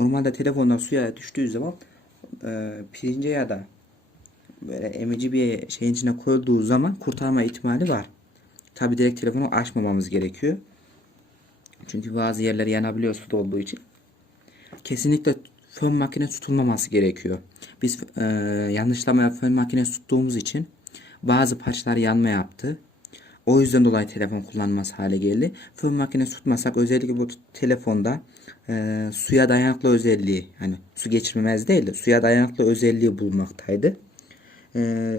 Normalde telefonlar suya düştüğü zaman e, pirince ya da böyle emici bir şeyin içine koyulduğu zaman kurtarma ihtimali var. Tabi direkt telefonu açmamamız gerekiyor. Çünkü bazı yerleri yanabiliyor suda olduğu için. Kesinlikle fön makinesi tutulmaması gerekiyor. Biz e, yanlışlamaya fön makinesi tuttuğumuz için bazı parçalar yanma yaptı. O yüzden dolayı telefon kullanılmaz hale geldi. Fön makinesi tutmasak özellikle bu telefonda e, suya dayanıklı özelliği hani su geçirmemez değil de suya dayanıklı özelliği bulunmaktaydı. E,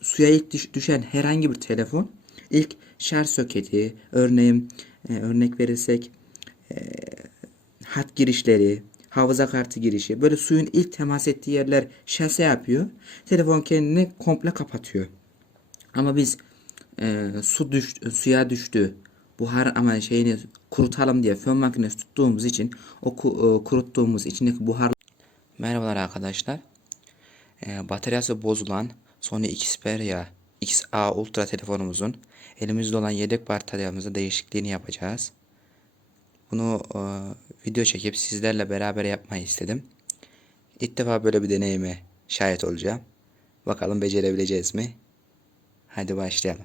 suya ilk düş- düşen herhangi bir telefon ilk şarj soketi örneğin e, örnek verirsek hat girişleri, hafıza kartı girişi böyle suyun ilk temas ettiği yerler şase yapıyor. Telefon kendini komple kapatıyor. Ama biz e, su düştü, suya düştü. Buhar ama şeyini kurutalım diye fön makinesi tuttuğumuz için o ku- e, kuruttuğumuz içindeki buhar Merhabalar arkadaşlar. E, bataryası bozulan Sony Xperia XA Ultra telefonumuzun elimizde olan yedek bataryamızda değişikliğini yapacağız. Bunu e, video çekip sizlerle beraber yapmayı istedim. İlk defa böyle bir deneyime şahit olacağım. Bakalım becerebileceğiz mi? Hadi başlayalım.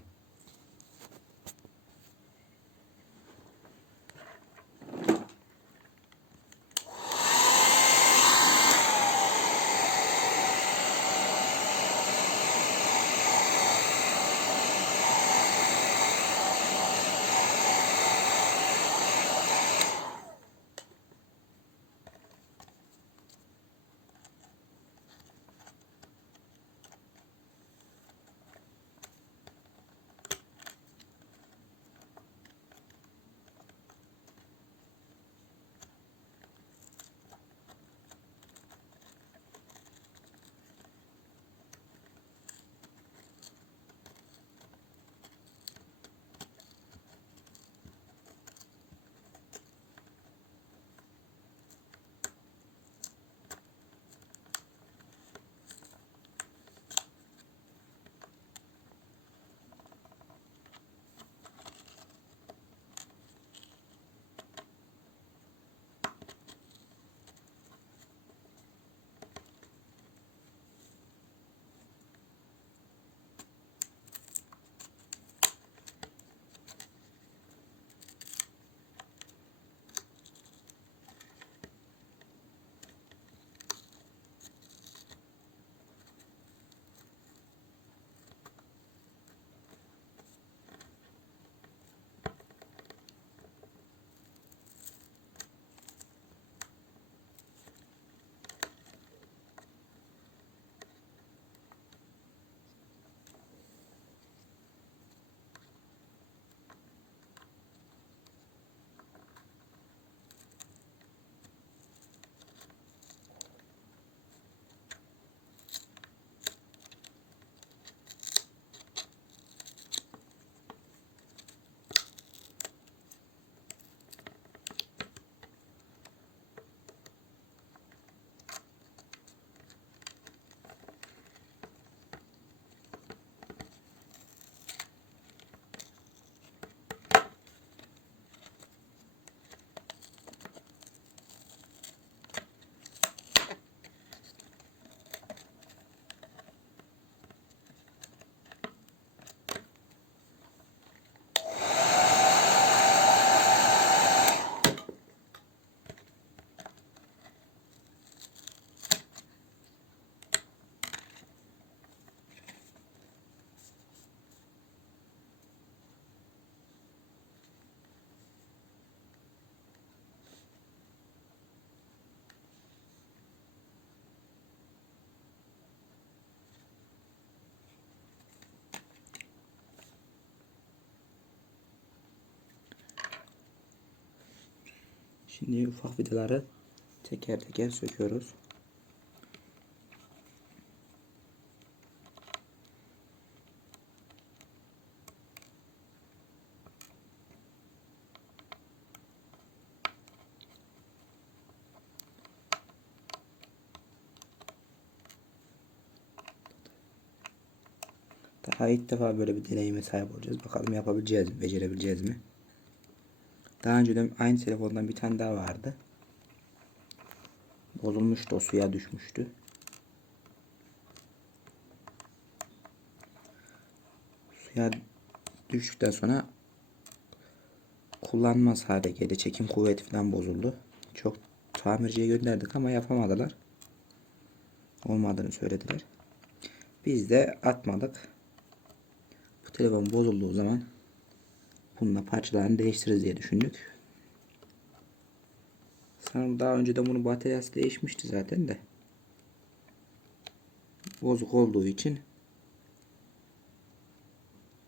Şimdi ufak vidaları teker teker söküyoruz. Daha ilk defa böyle bir deneyime sahip olacağız. Bakalım yapabileceğiz mi, becerebileceğiz mi? Daha önceden aynı telefondan bir tane daha vardı. bozulmuştu. O suya düşmüştü. Suya düştükten sonra kullanmaz hale geldi. Çekim kuvveti falan bozuldu. Çok tamirciye gönderdik ama yapamadılar. Olmadığını söylediler. Biz de atmadık. Bu telefon bozulduğu zaman bununla parçalarını değiştiririz diye düşündük. Sanırım daha önceden bunun bataryası değişmişti zaten de. Bozuk olduğu için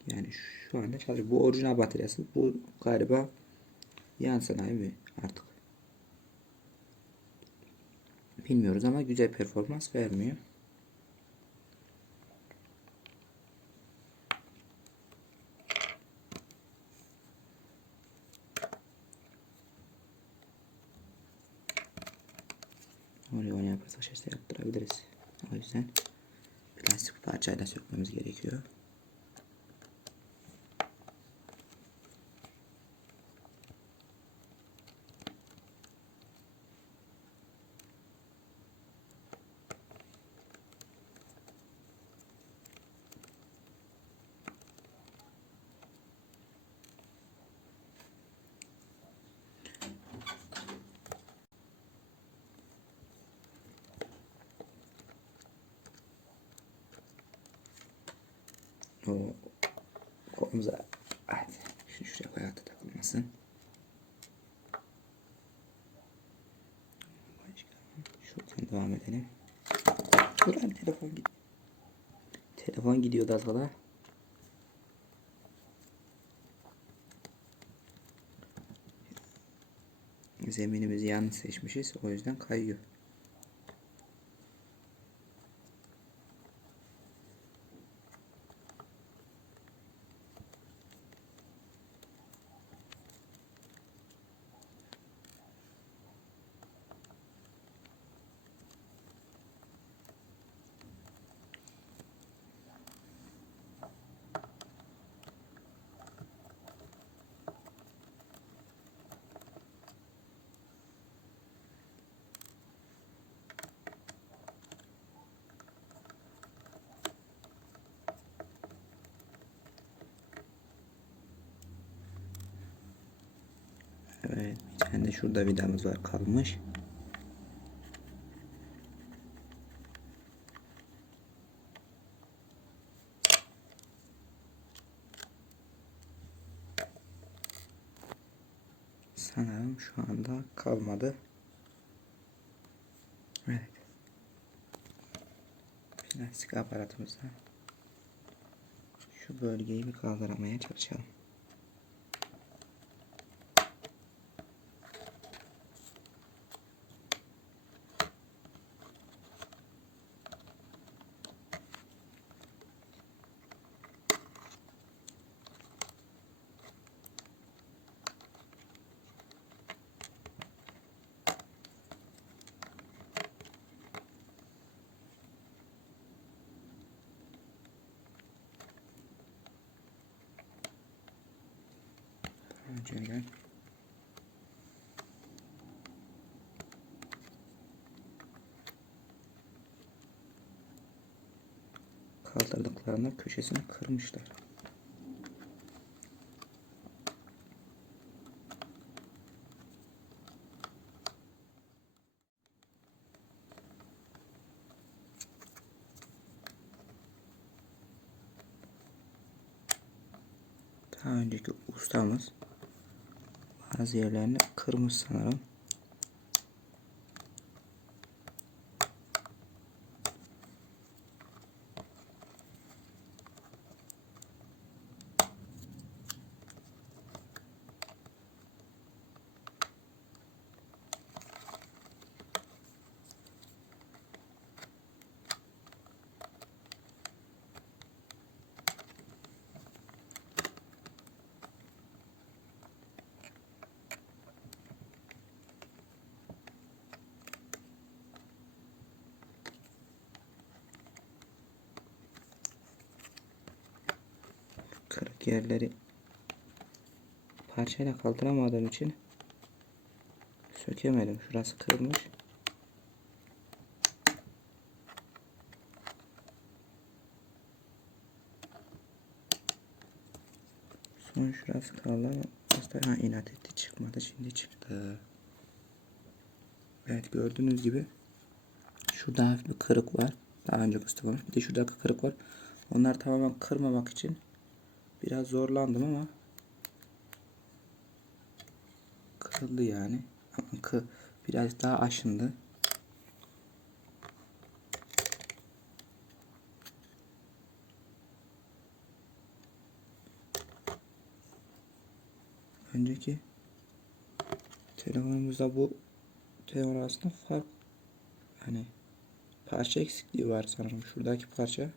yani şu anda çalışıyor. Bu orijinal bataryası. Bu galiba yan sanayi mi artık? Bilmiyoruz ama güzel performans vermiyor. Oraya onu yaparsak şaşta yaptırabiliriz. O yüzden plastik parçayla sökmemiz gerekiyor. O kolumuza hadi şunu şuraya koy hatta takılmasın. Şuradan devam edelim. Şuradan telefon git. Telefon gidiyordu az kadar. Zeminimizi yanlış seçmişiz. O yüzden kayıyor. Evet, bir tane şurada vidamız var kalmış. Sanırım şu anda kalmadı. Evet. Plastik aparatımızda şu bölgeyi bir kaldıramaya çalışalım. Şöyle. Kaldırdıklarında köşesini kırmışlar. Daha önceki ustamız bazı yerlerini kırmış sanırım. yerleri parçayla kaldıramadığım için sökemedim. Şurası kırılmış. Son şurası kaldı hasta ha, inat etti çıkmadı şimdi çıktı. Evet gördüğünüz gibi şurada hafif bir kırık var. Daha önce göstermemiş. Bir de şurada kırık var. Onlar tamamen kırmamak için biraz zorlandım ama kırıldı yani. Biraz daha aşındı. Önceki telefonumuzda bu telefon arasında fark hani parça eksikliği var sanırım. Şuradaki parça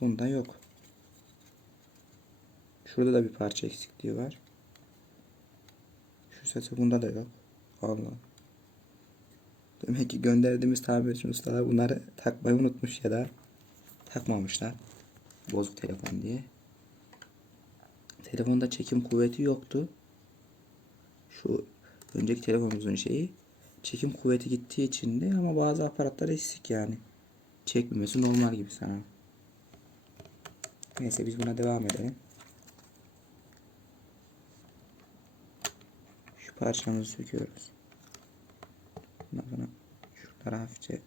bunda yok. Şurada da bir parça eksikliği var. Şu sesi bunda da yok. Allah. Demek ki gönderdiğimiz tamirci ustalar bunları takmayı unutmuş ya da takmamışlar. Bozuk telefon diye. Telefonda çekim kuvveti yoktu. Şu önceki telefonumuzun şeyi çekim kuvveti gittiği için de ama bazı aparatlar eksik yani. Çekmemesi normal gibi sanırım. Neyse biz buna devam edelim. Parçamızı söküyoruz. Ondan sonra şuraları hafifçe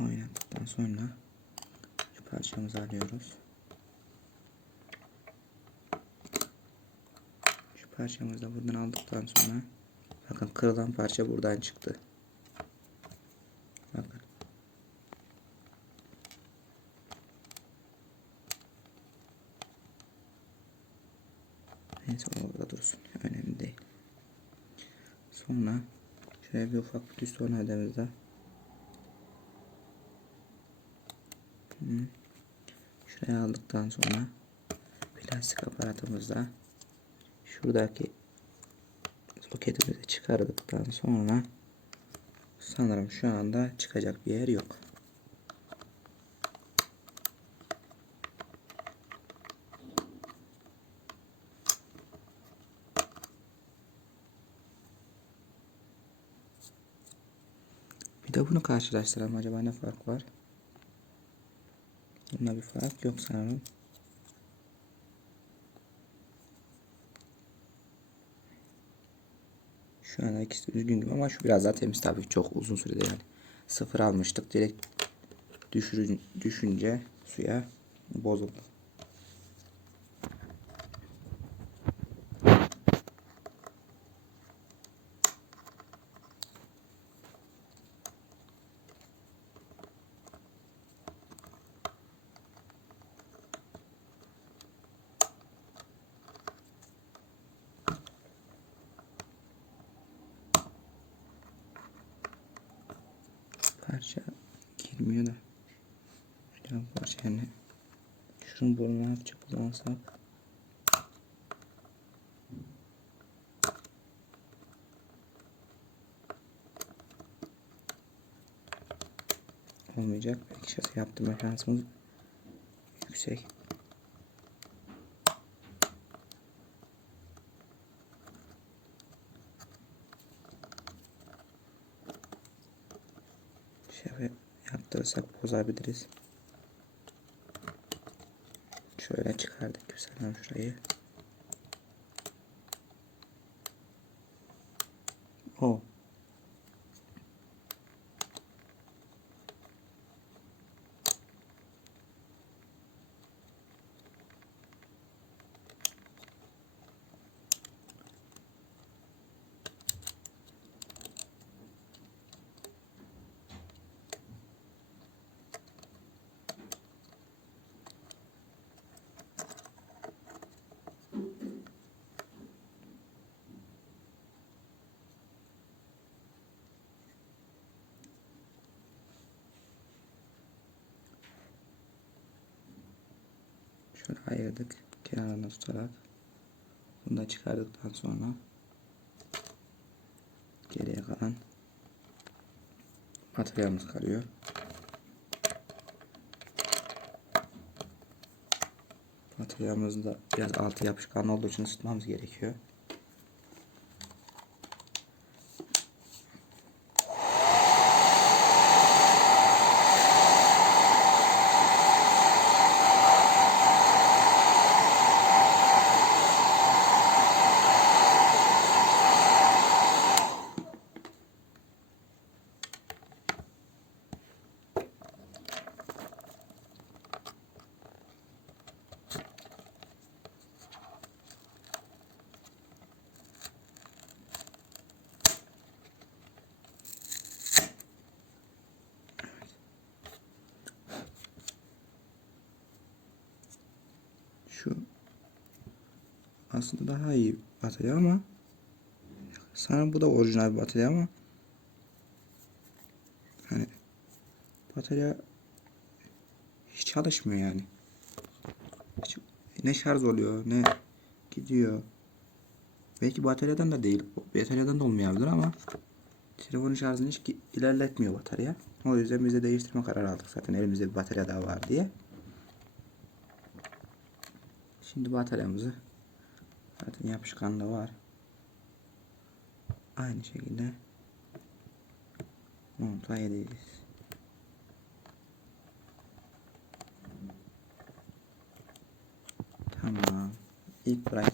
oynattıktan sonra şu parçamızı alıyoruz. Şu parçamızı da buradan aldıktan sonra bakın kırılan parça buradan çıktı. Bakın. Neyse orada dursun. Önemli değil. Sonra şöyle bir ufak bir düz tornavidamızda. Şuraya aldıktan sonra plastik aparatımızda şuradaki soketimizi çıkardıktan sonra sanırım şu anda çıkacak bir yer yok. Bir de bunu karşılaştıralım. Acaba ne fark var? Bunda bir fark yok sanırım. Şu an ikisi düzgün gibi ama şu biraz daha temiz tabii çok uzun sürede yani. Sıfır almıştık direkt düşürün, düşünce suya bozuldu. Parça girmiyor da. Acaba parça yani. Şunun burnunu hafifçe kullansak. Olmayacak. Belki şase yaptırma şansımız yüksek. Şöyle yaptırırsak bozabiliriz. Şöyle çıkardık güzel şurayı. O. Şöyle ayırdık kenarına tutarak. Bunu da çıkardıktan sonra geriye kalan materyalimiz kalıyor. Materyalimiz biraz altı yapışkan olduğu için ısıtmamız gerekiyor. Şu aslında daha iyi batarya ama sanırım bu da orijinal bir batarya ama hani batarya hiç çalışmıyor yani. Ne şarj oluyor ne gidiyor. Belki bataryadan da değil. Bataryadan da olmayabilir ama telefonun şarjını hiç ilerletmiyor batarya. O yüzden biz de değiştirme kararı aldık zaten elimizde bir batarya daha var diye. Şimdi bataryamızı zaten yapışkanlığı var. Aynı şekilde monta edeceğiz. Tamam. İlk burayı.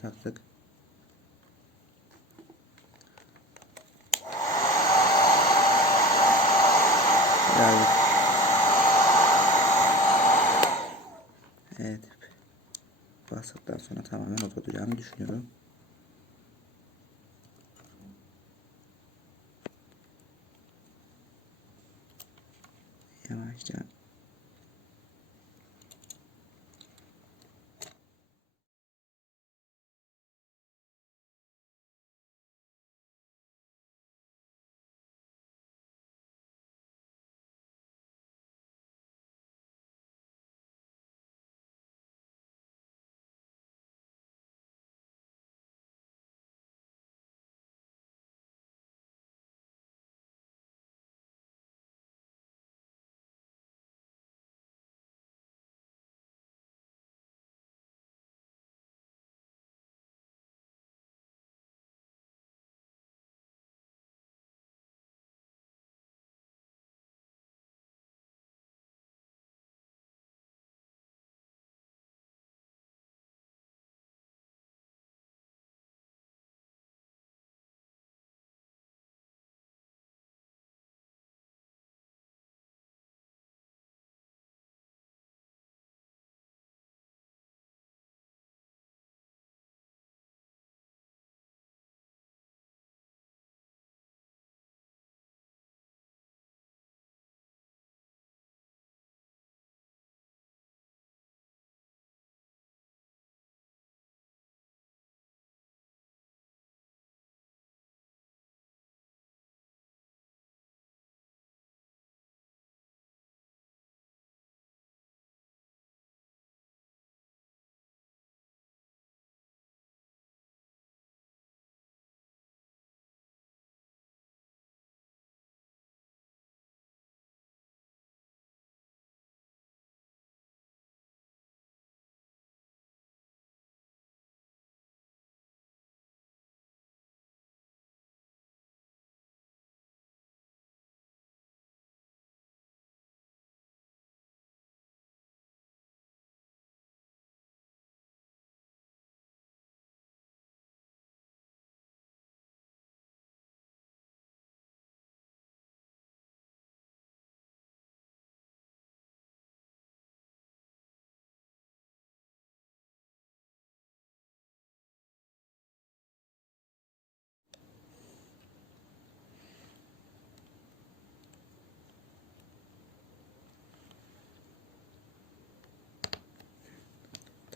Yani. Evet. Bastıktan sonra tamamen oturacağını düşünüyorum.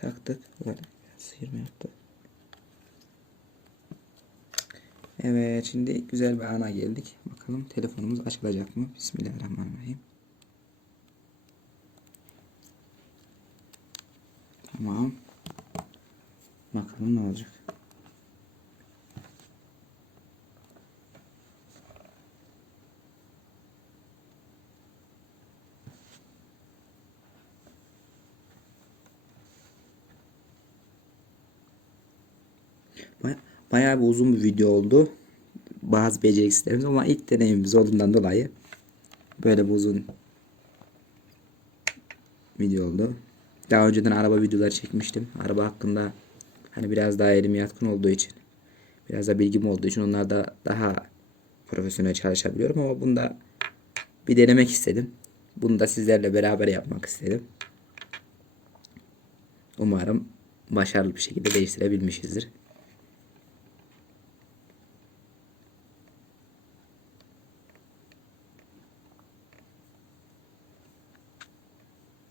Taktık. Böyle sıyırma yaptı. Evet şimdi güzel bir ana geldik. Bakalım telefonumuz açılacak mı? Bismillahirrahmanirrahim. Tamam. Bakalım ne olacak. Bayağı bir uzun bir video oldu. Bazı beceriksizlerimiz ama ilk deneyimimiz olduğundan dolayı böyle bir uzun video oldu. Daha önceden araba videoları çekmiştim. Araba hakkında hani biraz daha elim yatkın olduğu için biraz da bilgim olduğu için onlarda daha profesyonel çalışabiliyorum ama bunda bir denemek istedim. Bunu da sizlerle beraber yapmak istedim. Umarım başarılı bir şekilde değiştirebilmişizdir.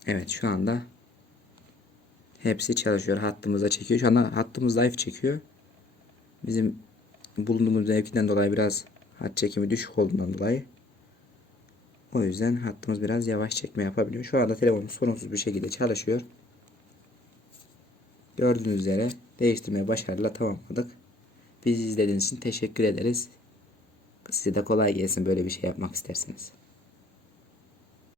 Evet şu anda Hepsi çalışıyor. Hattımıza çekiyor. Şu anda hattımız zayıf çekiyor. Bizim bulunduğumuz mevkiden dolayı biraz hat çekimi düşük olduğundan dolayı o yüzden hattımız biraz yavaş çekme yapabiliyor. Şu anda telefonumuz sorunsuz bir şekilde çalışıyor. Gördüğünüz üzere değiştirmeye başarıyla tamamladık. Bizi izlediğiniz için teşekkür ederiz. Size de kolay gelsin böyle bir şey yapmak isterseniz.